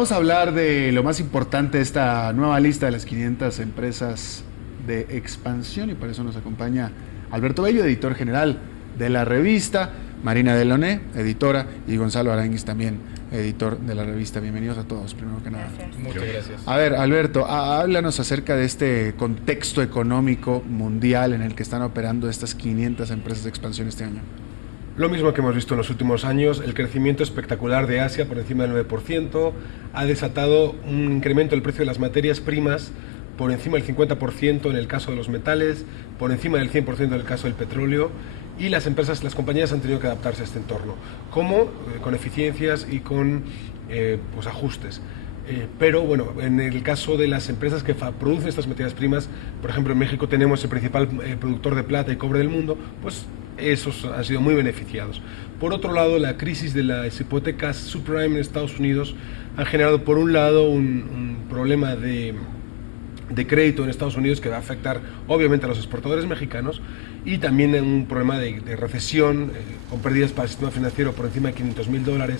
vamos a hablar de lo más importante de esta nueva lista de las 500 empresas de expansión, y para eso nos acompaña Alberto Bello, editor general de la revista, Marina Delaunay, editora, y Gonzalo Aránguiz, también editor de la revista. Bienvenidos a todos, primero que nada. Gracias. Muchas gracias. A ver, Alberto, háblanos acerca de este contexto económico mundial en el que están operando estas 500 empresas de expansión este año. Lo mismo que hemos visto en los últimos años, el crecimiento espectacular de Asia por encima del 9% ha desatado un incremento del precio de las materias primas por encima del 50% en el caso de los metales, por encima del 100% en el caso del petróleo, y las compañías han tenido que adaptarse a este entorno, como con eficiencias y con pues ajustes. Pero bueno, en el caso de las empresas que producen estas materias primas, por ejemplo en México tenemos el principal productor de plata y cobre del mundo, pues esos han sido muy beneficiados. Por otro lado, la crisis de las hipotecas subprime en Estados Unidos ha generado por un lado un problema de crédito en Estados Unidos que va a afectar obviamente a los exportadores mexicanos, y también un problema de recesión con pérdidas para el sistema financiero por encima de $500,000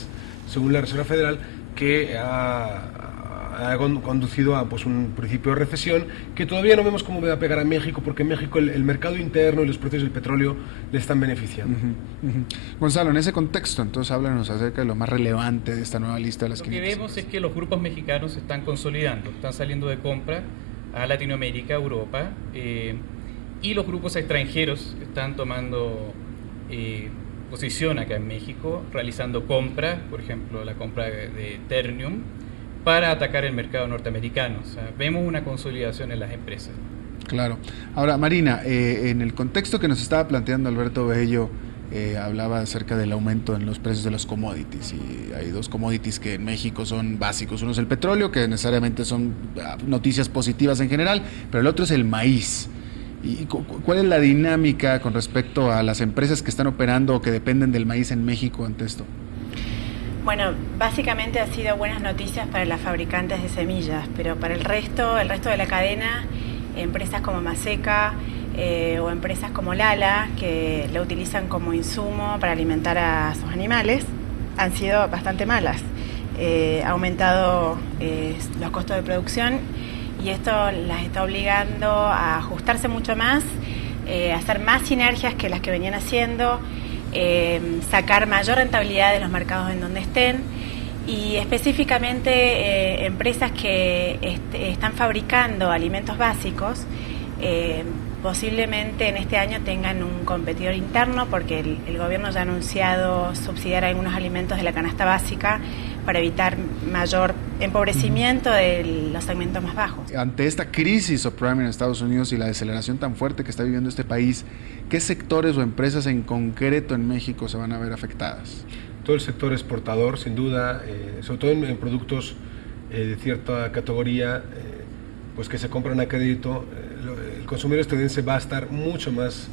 según la Reserva Federal, que ha conducido a pues, un principio de recesión que todavía no vemos cómo va a pegar a México, porque en México el mercado interno y los precios del petróleo le están beneficiando. Gonzalo, en ese contexto, entonces háblanos acerca de lo más relevante de esta nueva lista de las 500. Lo que vemos es que los grupos mexicanos se están consolidando, están saliendo de compra a Latinoamérica, Europa, y los grupos extranjeros están tomando posición acá en México, realizando compras, por ejemplo la compra de Ternium, para atacar el mercado norteamericano. O sea, vemos una consolidación en las empresas. Claro. Ahora, Marina, en el contexto que nos estaba planteando Alberto Bello, hablaba acerca del aumento en los precios de los commodities, y hay dos commodities que en México son básicos. Uno es el petróleo, que necesariamente son noticias positivas en general, pero el otro es el maíz. ¿Y cuál es la dinámica con respecto a las empresas que están operando o que dependen del maíz en México ante esto? Bueno, básicamente ha sido buenas noticias para las fabricantes de semillas, pero para el resto de la cadena, empresas como Maseca o empresas como Lala, que la utilizan como insumo para alimentar a sus animales, han sido bastante malas. Ha aumentado los costos de producción, y esto las está obligando a ajustarse mucho más, a hacer más sinergias que las que venían haciendo, sacar mayor rentabilidad de los mercados en donde estén, y específicamente empresas que están fabricando alimentos básicos, posiblemente en este año tengan un competidor interno, porque el gobierno ya ha anunciado subsidiar algunos alimentos de la canasta básica para evitar mayor empobrecimiento de los segmentos más bajos. Ante esta crisis subprime en Estados Unidos y la deceleración tan fuerte que está viviendo este país, ¿qué sectores o empresas en concreto en México se van a ver afectadas? Todo el sector exportador, sin duda, sobre todo en productos de cierta categoría, pues que se compran a crédito. El consumidor estadounidense va a estar mucho más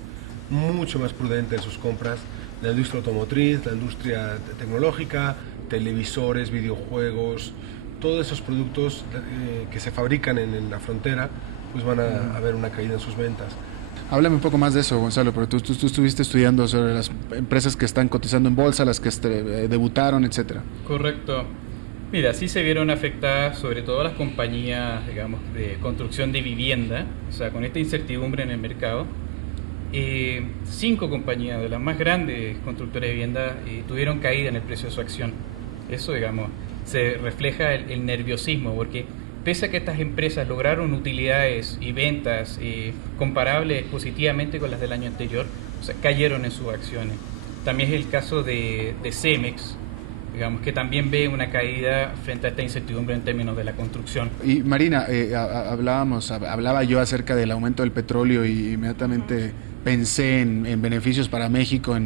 prudente en sus compras. La industria automotriz, la industria tecnológica, televisores, videojuegos, todos esos productos que se fabrican en la frontera, pues van a haber una caída en sus ventas. Háblame un poco más de eso, Gonzalo, pero tú estuviste estudiando sobre las empresas que están cotizando en bolsa, las que debutaron, etcétera. Correcto. Mira, sí se vieron afectadas sobre todo las compañías, digamos, de construcción de vivienda, o sea, con esta incertidumbre en el mercado. 5 compañías de las más grandes constructoras de vivienda tuvieron caída en el precio de su acción. Eso, digamos, se refleja el nerviosismo, porque pese a que estas empresas lograron utilidades y ventas comparables positivamente con las del año anterior, o sea, cayeron en sus acciones. También es el caso de Cemex, digamos, que también ve una caída frente a esta incertidumbre en términos de la construcción. Y Marina, hablaba yo acerca del aumento del petróleo, y inmediatamente pensé en beneficios para México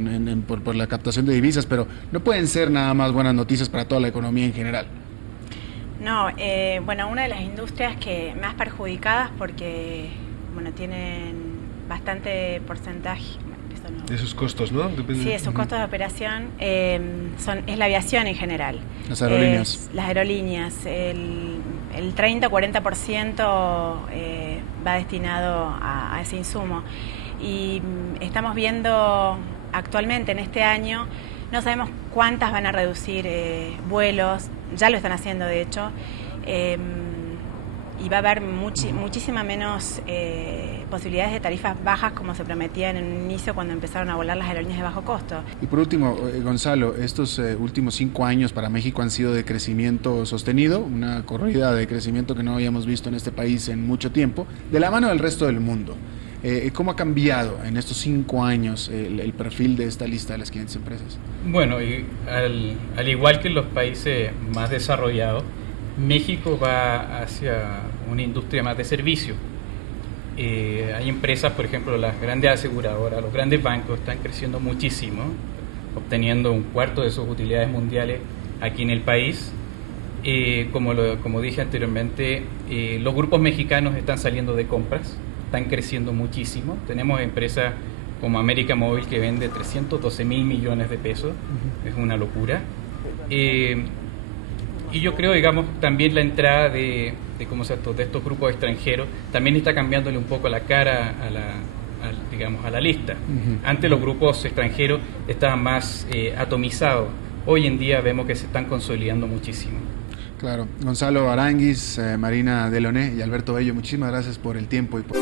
por la captación de divisas, pero no pueden ser nada más buenas noticias para toda la economía en general. No, bueno, una de las industrias que más perjudicadas, porque bueno, tienen bastante porcentaje de sus costos, ¿no? Sí, de sus costos de operación, es la aviación en general. Las aerolíneas. Las aerolíneas, el 30-40% va destinado a ese insumo. Y estamos viendo actualmente en este año No sabemos cuántas van a reducir vuelos, ya lo están haciendo de hecho, y va a haber muchísima menos posibilidades de tarifas bajas como se prometían en un inicio cuando empezaron a volar las aerolíneas de bajo costo. Y por último, Gonzalo, estos últimos 5 años para México han sido de crecimiento sostenido, una corrida de crecimiento que no habíamos visto en este país en mucho tiempo, de la mano del resto del mundo. ¿Cómo ha cambiado en estos 5 años el perfil de esta lista de las 500 empresas? Bueno, y al igual que en los países más desarrollados, México va hacia una industria más de servicio. Hay empresas, por ejemplo, las grandes aseguradoras, los grandes bancos están creciendo muchísimo, obteniendo 1/4 de sus utilidades mundiales aquí en el país. Como dije anteriormente, los grupos mexicanos están saliendo de compras, están creciendo muchísimo. Tenemos empresas como América Móvil que vende 312,000 millones de pesos, es una locura. Y yo creo, digamos, también la entrada de estos grupos extranjeros también está cambiándole un poco la cara a la lista. Antes los grupos extranjeros estaban más atomizados. Hoy en día vemos que se están consolidando muchísimo. Claro. Gonzalo Aranguis, Marina Delaunay y Alberto Bello, muchísimas gracias por el tiempo y por...